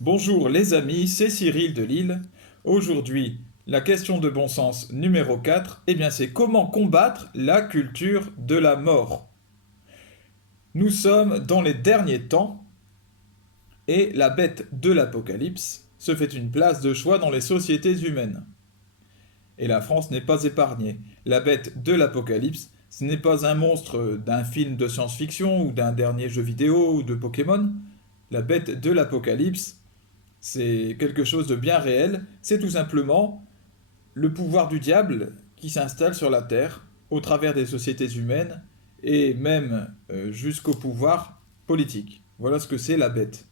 Bonjour les amis, c'est Cyril de Lille. Aujourd'hui, la question de bon sens numéro 4, c'est comment combattre la culture de la mort. Nous sommes dans les derniers temps et la bête de l'Apocalypse se fait une place de choix dans les sociétés humaines. Et la France n'est pas épargnée. La bête de l'Apocalypse, ce n'est pas un monstre d'un film de science-fiction ou d'un dernier jeu vidéo ou de Pokémon. La bête de l'Apocalypse, c'est quelque chose de bien réel, c'est tout simplement le pouvoir du diable qui s'installe sur la Terre au travers des sociétés humaines et même jusqu'au pouvoir politique. Voilà ce que c'est la bête.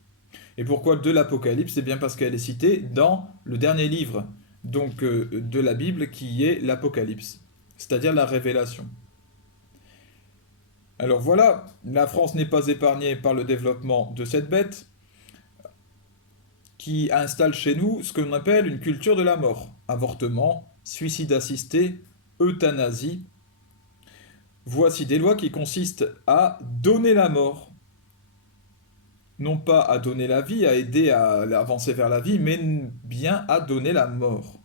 Et pourquoi de l'Apocalypse? C'est bien parce qu'elle est citée dans le dernier livre de la Bible qui est l'Apocalypse, c'est-à-dire la révélation. Alors voilà, la France n'est pas épargnée par le développement de cette bête, qui installe chez nous ce qu'on appelle une culture de la mort. Avortement, suicide assisté, euthanasie. Voici des lois qui consistent à donner la mort. Non pas à donner la vie, à aider à avancer vers la vie, mais bien à donner la mort.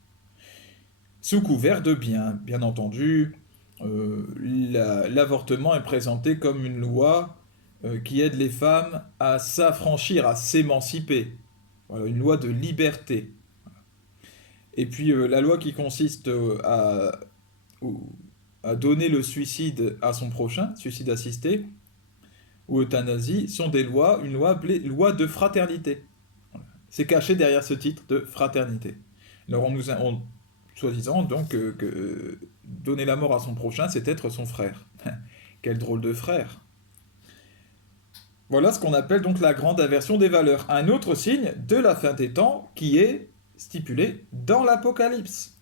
Sous couvert de bien entendu, l'avortement est présenté comme une loi qui aide les femmes à s'affranchir, à s'émanciper. Voilà, une loi de liberté. Et puis la loi qui consiste à donner le suicide à son prochain, suicide assisté, ou euthanasie, sont des lois, une loi appelée loi de fraternité. Voilà. C'est caché derrière ce titre de fraternité. Alors soi-disant donc que donner la mort à son prochain, c'est être son frère. Quel drôle de frère. Voilà ce qu'on appelle donc la grande inversion des valeurs. Un autre signe de la fin des temps qui est stipulé dans l'Apocalypse.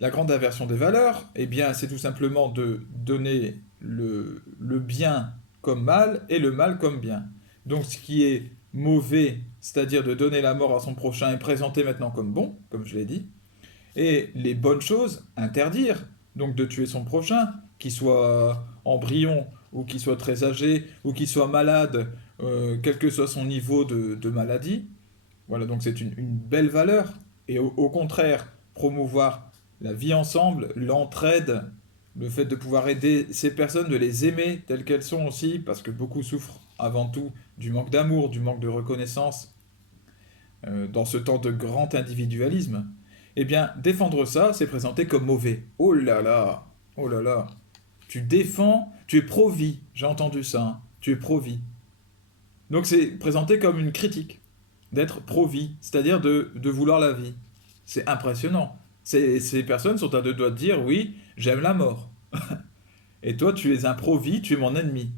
La grande inversion des valeurs, c'est tout simplement de donner le bien comme mal et le mal comme bien. Donc ce qui est mauvais, c'est-à-dire de donner la mort à son prochain, est présenté maintenant comme bon, comme je l'ai dit. Et les bonnes choses, interdire, donc de tuer son prochain, qu'il soit embryon, ou qu'il soit très âgé, ou qu'il soit malade, quel que soit son niveau de maladie. Voilà, donc c'est une belle valeur. Et au contraire, promouvoir la vie ensemble, l'entraide, le fait de pouvoir aider ces personnes, de les aimer telles qu'elles sont aussi, parce que beaucoup souffrent avant tout du manque d'amour, du manque de reconnaissance, dans ce temps de grand individualisme. Défendre ça, c'est présenté comme mauvais. Oh là là, tu défends, tu es pro-vie, j'ai entendu ça, hein. Tu es pro-vie. Donc c'est présenté comme une critique, d'être pro-vie, c'est-à-dire de vouloir la vie. C'est impressionnant. Ces personnes sont à deux doigts de dire oui, j'aime la mort. Et toi, tu es un pro-vie, tu es mon ennemi.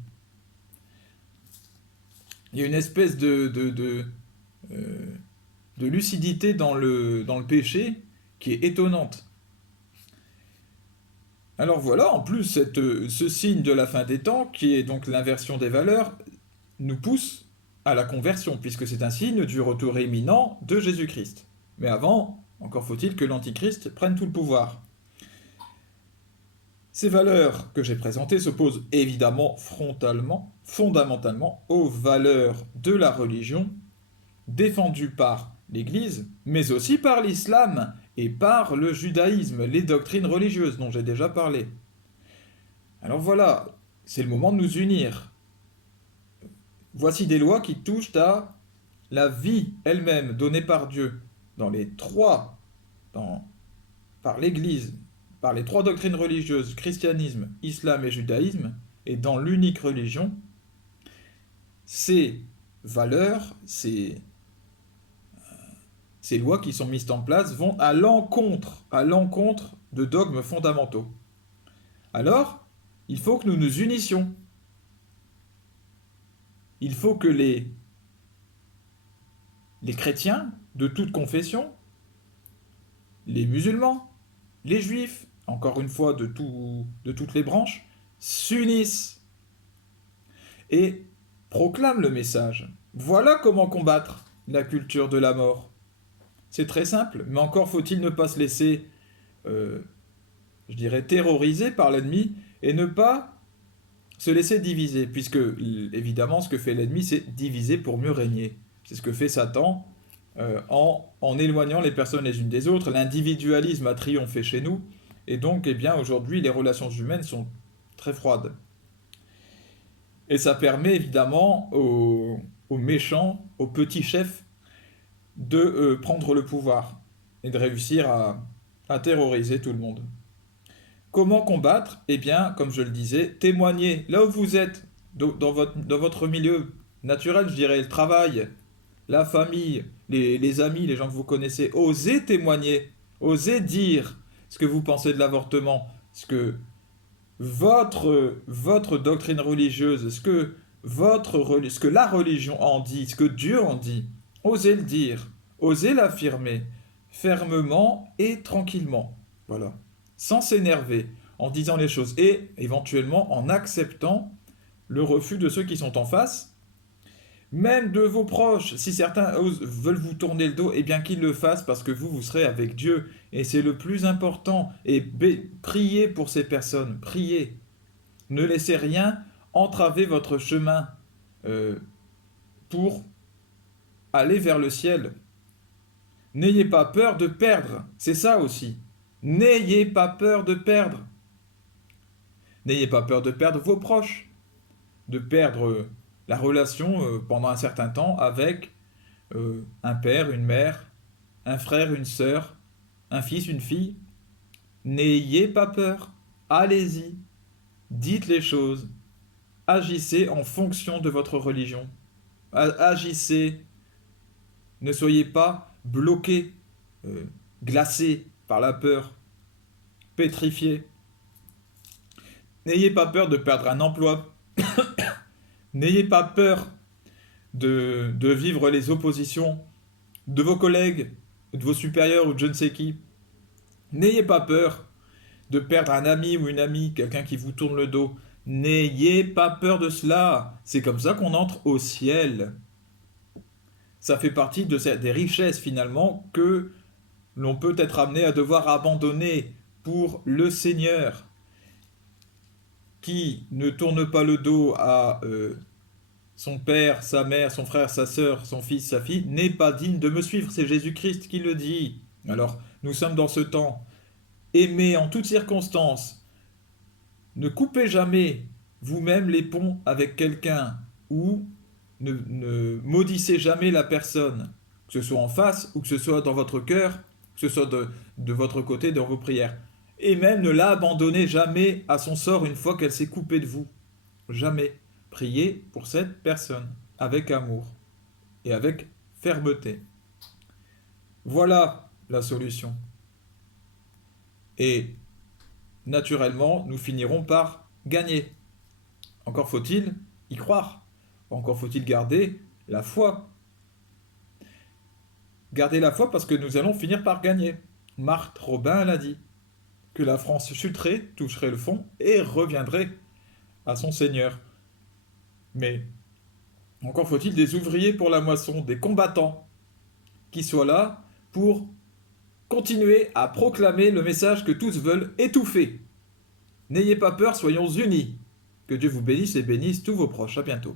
Il y a une espèce euh, de lucidité dans le péché qui est étonnante. Alors voilà, en plus, ce signe de la fin des temps, qui est donc l'inversion des valeurs, nous pousse à la conversion, puisque c'est un signe du retour imminent de Jésus-Christ. Mais avant, encore faut-il que l'Antichrist prenne tout le pouvoir. Ces valeurs que j'ai présentées s'opposent évidemment fondamentalement aux valeurs de la religion défendues par l'Église, mais aussi par l'islam et par le judaïsme, les doctrines religieuses dont j'ai déjà parlé. Alors voilà, c'est le moment de nous unir. Voici des lois qui touchent à la vie elle-même donnée par Dieu dans les trois, par l'Église, par les trois doctrines religieuses, christianisme, islam et judaïsme, et dans l'unique religion. Ces valeurs, ces lois qui sont mises en place vont à l'encontre de dogmes fondamentaux. Alors, il faut que nous nous unissions. Il faut que les chrétiens de toute confession, les musulmans, les juifs, encore une fois de toutes les branches, s'unissent et proclament le message. Voilà comment combattre la culture de la mort. C'est très simple, mais encore faut-il ne pas se laisser, euh, je dirais, terroriser par l'ennemi et ne pas se laisser diviser, puisque évidemment ce que fait l'ennemi c'est diviser pour mieux régner. C'est ce que fait Satan en éloignant les personnes les unes des autres. L'individualisme a triomphé chez nous, et donc, eh bien, aujourd'hui, les relations humaines sont très froides. Et ça permet évidemment aux méchants, aux petits chefs, de prendre le pouvoir et de réussir à terroriser tout le monde. Comment combattre? Eh bien, comme je le disais, témoignez là où vous êtes, dans votre milieu naturel, je dirais, le travail, la famille, les amis, les gens que vous connaissez. Osez témoigner, osez dire ce que vous pensez de l'avortement, ce que votre doctrine religieuse, ce que la religion en dit, ce que Dieu en dit. Osez le dire, osez l'affirmer, fermement et tranquillement. Voilà. Sans s'énerver, en disant les choses et éventuellement en acceptant le refus de ceux qui sont en face, même de vos proches. Si certains veulent vous tourner le dos, eh bien qu'ils le fassent parce que vous serez avec Dieu. Et c'est le plus important. Et priez pour ces personnes, priez. Ne laissez rien entraver votre chemin pour aller vers le ciel. N'ayez pas peur de perdre, c'est ça aussi. N'ayez pas peur de perdre. N'ayez pas peur de perdre vos proches, de perdre la relation pendant un certain temps avec un père, une mère, un frère, une sœur, un fils, une fille. N'ayez pas peur, allez-y, dites les choses, agissez en fonction de votre religion. Agissez, ne soyez pas bloqués, glacés par la peur, pétrifiés. N'ayez pas peur de perdre un emploi. N'ayez pas peur de vivre les oppositions de vos collègues, de vos supérieurs ou de je ne sais qui. N'ayez pas peur de perdre un ami ou une amie, quelqu'un qui vous tourne le dos. N'ayez pas peur de cela. C'est comme ça qu'on entre au ciel. Ça fait partie des richesses finalement que l'on peut être amené à devoir abandonner pour le Seigneur, qui ne tourne pas le dos à son père, sa mère, son frère, sa sœur, son fils, sa fille, n'est pas digne de me suivre. C'est Jésus-Christ qui le dit. Alors, nous sommes dans ce temps. Aimez en toutes circonstances. Ne coupez jamais vous-même les ponts avec quelqu'un ou ne maudissez jamais la personne, que ce soit en face ou que ce soit dans votre cœur, que ce soit de votre côté dans vos prières. Et même ne la abandonnez jamais à son sort une fois qu'elle s'est coupée de vous. Jamais. Priez pour cette personne avec amour et avec fermeté. Voilà la solution. Et naturellement, nous finirons par gagner. Encore faut-il y croire. Encore faut-il garder la foi. Gardez la foi parce que nous allons finir par gagner. Marthe Robin l'a dit. Que la France chuterait, toucherait le fond et reviendrait à son Seigneur. Mais encore faut-il des ouvriers pour la moisson, des combattants qui soient là pour continuer à proclamer le message que tous veulent étouffer. N'ayez pas peur, soyons unis. Que Dieu vous bénisse et bénisse tous vos proches. À bientôt.